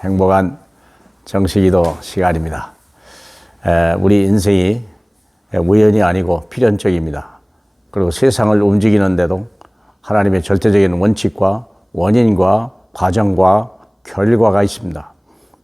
행복한 정식기도 시간입니다. 우리 인생이 우연이 아니고 필연적입니다. 그리고 세상을 움직이는데도 하나님의 절대적인 원칙과 원인과 과정과 결과가 있습니다.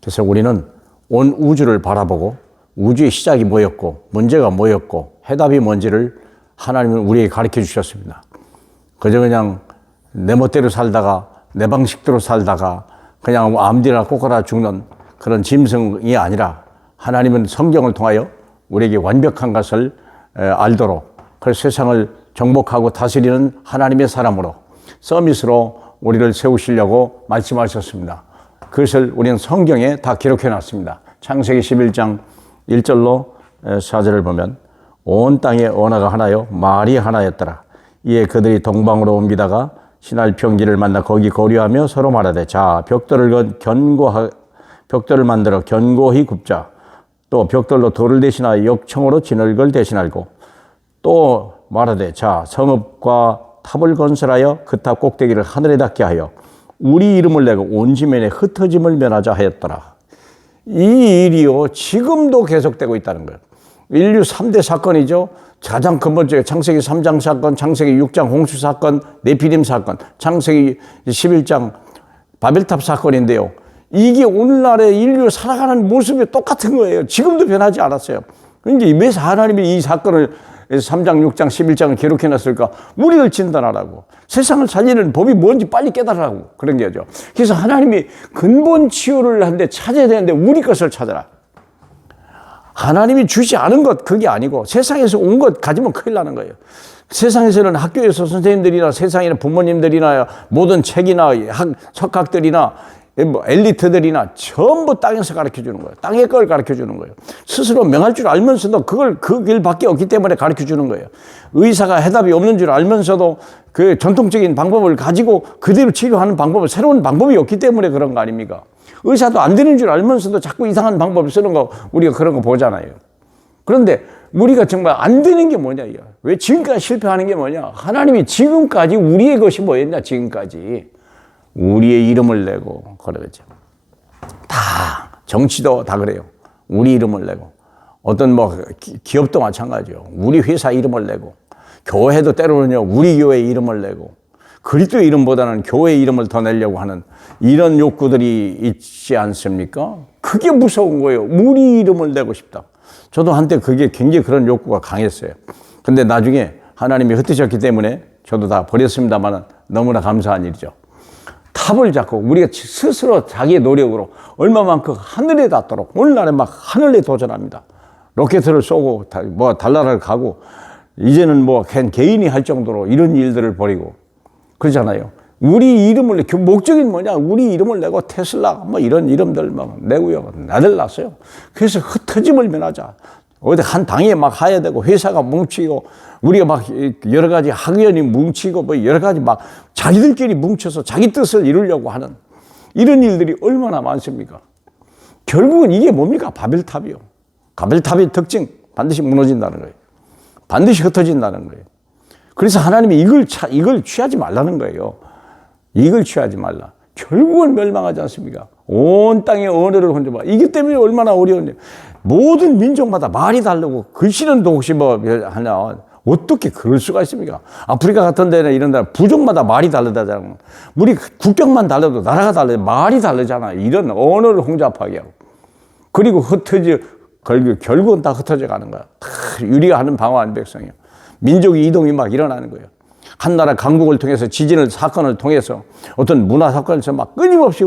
그래서 우리는 온 우주를 바라보고 우주의 시작이 뭐였고 문제가 뭐였고 해답이 뭔지를 하나님은 우리에게 가르쳐 주셨습니다. 그냥 내 멋대로 살다가 내 방식대로 살다가 그냥 아무데나 꽂아라 죽는 그런 짐승이 아니라 하나님은 성경을 통하여 우리에게 완벽한 것을 알도록 그 세상을 정복하고 다스리는 하나님의 사람으로 서밋으로 우리를 세우시려고 말씀하셨습니다. 그것을 우리는 성경에 다 기록해 놨습니다. 창세기 11장 1절로 4절을 보면 온 땅의 언어가 하나요 말이 하나였더라. 이에 그들이 동방으로 옮기다가 신할 평지를 만나 거기 거류하며 서로 말하되 자 벽돌을 만들어 견고히 굽자. 또 벽돌로 돌을 대신하여 역청으로 진흙을 대신하고 또 말하되 자 성읍과 탑을 건설하여 그 탑 꼭대기를 하늘에 닿게 하여 우리 이름을 내고 온 지면에 흩어짐을 면하자 하였더라. 이 일이요 지금도 계속되고 있다는 거예요. 인류 3대 사건이죠. 가장 근본적인 창세기 3장 사건, 창세기 6장 홍수 사건, 네피림 사건, 창세기 11장 바벨탑 사건인데요. 이게 오늘날의 인류 살아가는 모습이 똑같은 거예요. 지금도 변하지 않았어요. 그런데 왜 하나님이 이 사건을 3장, 6장, 11장을 기록해 놨을까? 우리를 진단하라고. 세상을 살리는 법이 뭔지 빨리 깨달으라고. 그런 게죠. 그래서 하나님이 근본 치유를 하는데 찾아야 되는데 우리 것을 찾아라. 하나님이 주지 않은 것 그게 아니고 세상에서 온 것 가지면 큰일 나는 거예요. 세상에서는 학교에서 선생님들이나 세상에는 부모님들이나 모든 책이나 석학들이나 엘리트들이나 전부 땅에서 가르쳐 주는 거예요. 땅의 걸 가르쳐 주는 거예요. 스스로 명할 줄 알면서도 그걸 그 길밖에 없기 때문에 가르쳐 주는 거예요. 의사가 해답이 없는 줄 알면서도 그 전통적인 방법을 가지고 그대로 치료하는 방법은 새로운 방법이 없기 때문에 그런 거 아닙니까? 의사도 안 되는 줄 알면서도 자꾸 이상한 방법을 쓰는 거 우리가 그런 거 보잖아요. 그런데 우리가 정말 안 되는 게 뭐냐? 왜 지금까지 실패하는 게 뭐냐? 하나님이 지금까지 우리의 것이 뭐였냐? 지금까지 우리의 이름을 내고 그러죠. 다 정치도 다 그래요. 우리 이름을 내고 어떤 기업도 마찬가지요. 우리 회사 이름을 내고 교회도 때로는요 우리 교회 이름을 내고 그리스도 이름보다는 교회 이름을 더 내려고 하는 이런 욕구들이 있지 않습니까? 그게 무서운 거예요. 우리 이름을 내고 싶다. 저도 한때 그게 굉장히 그런 욕구가 강했어요. 근데 나중에 하나님이 흩으셨기 때문에 저도 다 버렸습니다만 너무나 감사한 일이죠. 탑을 잡고 우리가 스스로 자기의 노력으로 얼마만큼 하늘에 닿도록 오늘날에 막 하늘에 도전합니다. 로켓을 쏘고 달나라를 가고 이제는 개인이 할 정도로 이런 일들을 벌이고 그러잖아요. 우리 이름을 목적이 뭐냐? 우리 이름을 내고 테슬라 이런 이름들 내고요. 나들 났어요. 그래서 흩어짐을 면하자. 어디 한 당에 해야 되고 회사가 뭉치고 우리가 여러 가지 학연이 뭉치고 여러 가지 자기들끼리 뭉쳐서 자기 뜻을 이루려고 하는 이런 일들이 얼마나 많습니까? 결국은 이게 뭡니까? 바벨탑이요. 바벨탑의 특징 반드시 무너진다는 거예요. 반드시 흩어진다는 거예요. 그래서 하나님이 이걸 취하지 말라는 거예요. 이걸 취하지 말라. 결국은 멸망하지 않습니까? 온 땅의 언어를 혼잡아. 이기 때문에 얼마나 어려운지. 모든 민족마다 말이 다르고 글씨는 혹시 하나 어떻게 그럴 수가 있습니까? 아프리카 같은 데는 이런 데 부족마다 말이 다르다잖아요. 우리 국경만 달라도 나라가 달라요. 말이 다르잖아요. 이런 언어를 혼잡하게 하고. 그리고 결국은 다 흩어져 가는 거야. 다 유리하는 방어한 백성이에요. 민족의 이동이 일어나는 거예요. 한 나라 강국을 통해서 사건을 통해서 어떤 문화 사건에서 끊임없이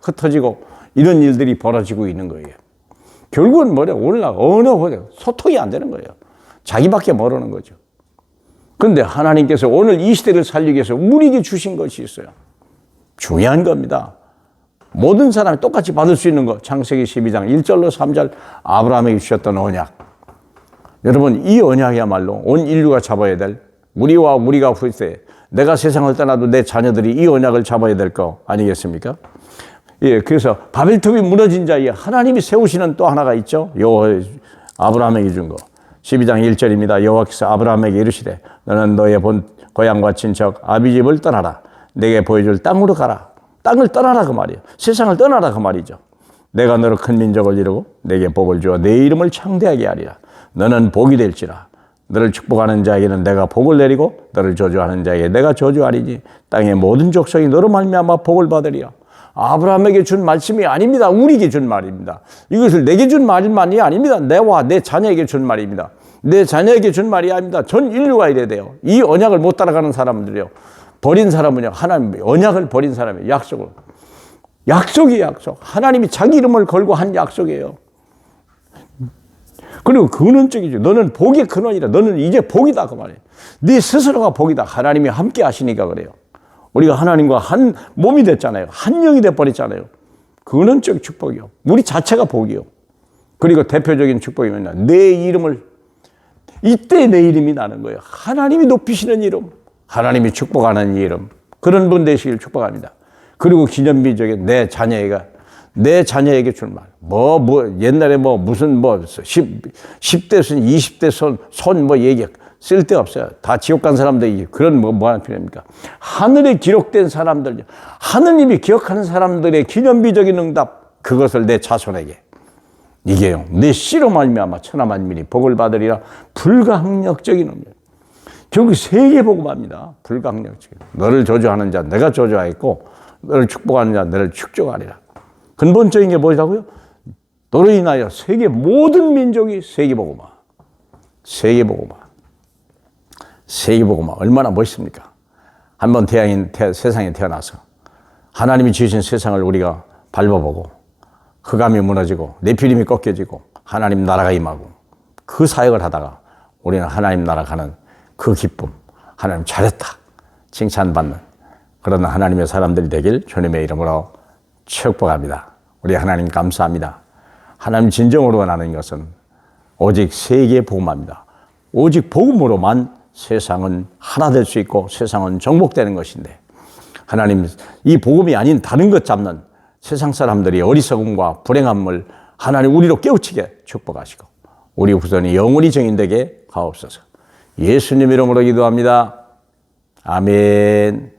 흩어지고 이런 일들이 벌어지고 있는 거예요. 결국은 오늘날 소통이 안 되는 거예요. 자기밖에 모르는 거죠. 그런데 하나님께서 오늘 이 시대를 살리기 위해서 우리에게 주신 것이 있어요. 중요한 겁니다. 모든 사람이 똑같이 받을 수 있는 것. 창세기 12장 1절로 3절 아브라함에게 주셨던 언약. 여러분 이 언약이야말로 온 인류가 잡아야 될 우리와 우리가 후세 내가 세상을 떠나도 내 자녀들이 이 언약을 잡아야 될 거 아니겠습니까? 예, 그래서 바벨탑이 무너진 자에 하나님이 세우시는 또 하나가 있죠. 아브라함에게 준 거. 12장 1절입니다. 여호와께서 아브라함에게 이르시되 너는 너의 본 고향과 친척 아비 집을 떠나라. 내게 보여줄 땅으로 가라. 땅을 떠나라 그 말이에요. 세상을 떠나라 그 말이죠. 내가 너를 큰 민족을 이루고 내게 복을 주어 내 이름을 창대하게 하리라. 너는 복이 될지라. 너를 축복하는 자에게는 내가 복을 내리고 너를 저주하는 자에게 내가 저주하리니 땅의 모든 족속이 너로 말미암아 복을 받으리라. 아브라함에게 준 말씀이 아닙니다. 우리에게 준 말입니다. 이것을 내게 준 말만이 아닙니다. 내와 내 자녀에게 준 말입니다. 내 자녀에게 준 말이 아닙니다. 전 인류가 이래야 돼요. 이 언약을 못 따라가는 사람들이요. 버린 사람은요. 하나님 언약을 버린 사람이에요. 약속을. 약속이에요. 약속. 하나님이 자기 이름을 걸고 한 약속이에요. 그리고 근원적이죠. 너는 복의 근원이라. 너는 이제 복이다 그 말이에요. 네 스스로가 복이다. 하나님이 함께 하시니까 그래요. 우리가 하나님과 한 몸이 됐잖아요. 한 영이 돼버렸잖아요. 근원적 축복이요. 우리 자체가 복이요. 그리고 대표적인 축복이 뭐냐. 내 이름을 이때 내 이름이 나는 거예요. 하나님이 높이시는 이름. 하나님이 축복하는 이름. 그런 분 되시길 축복합니다. 그리고 기념비적인 내 자녀에게 줄 말. 옛날에 무슨 10대 손, 20대 손 얘기 쓸데없어요. 다 지옥 간 사람들 그런 뭐 하는 필요입니까? 하늘에 기록된 사람들, 하느님이 기억하는 사람들의 기념비적인 응답, 그것을 내 자손에게. 이게요. 내 씨로 말미암아 천하 만민이 복을 받으리라. 불가항력적인 의미예요. 결국 세계 복음합니다. 불가항력적인. 너를 저주하는 자 내가 저주하겠고 너를 축복하는 자 너를 축복하리라. 근본적인 게 뭐라고요? 너로 인하여 세계 모든 민족이 세계복음화. 세계복음화. 세계복음화. 얼마나 멋있습니까? 한번 세상에 태어나서 하나님이 지으신 세상을 우리가 밟아보고 흑암이 무너지고 네피림이 꺾여지고 하나님 나라가 임하고 그 사역을 하다가 우리는 하나님 나라 가는 그 기쁨. 하나님 잘했다. 칭찬받는 그런 하나님의 사람들이 되길 주님의 이름으로 축복합니다. 우리 하나님 감사합니다. 하나님 진정으로 원하는 것은 오직 세계 복음합니다. 오직 복음으로만 세상은 하나 될 수 있고 세상은 정복되는 것인데 하나님 이 복음이 아닌 다른 것 잡는 세상 사람들이 어리석음과 불행함을 하나님 우리로 깨우치게 축복하시고 우리 후손이 영원히 정인되게 하옵소서. 예수님 이름으로 기도합니다. 아멘.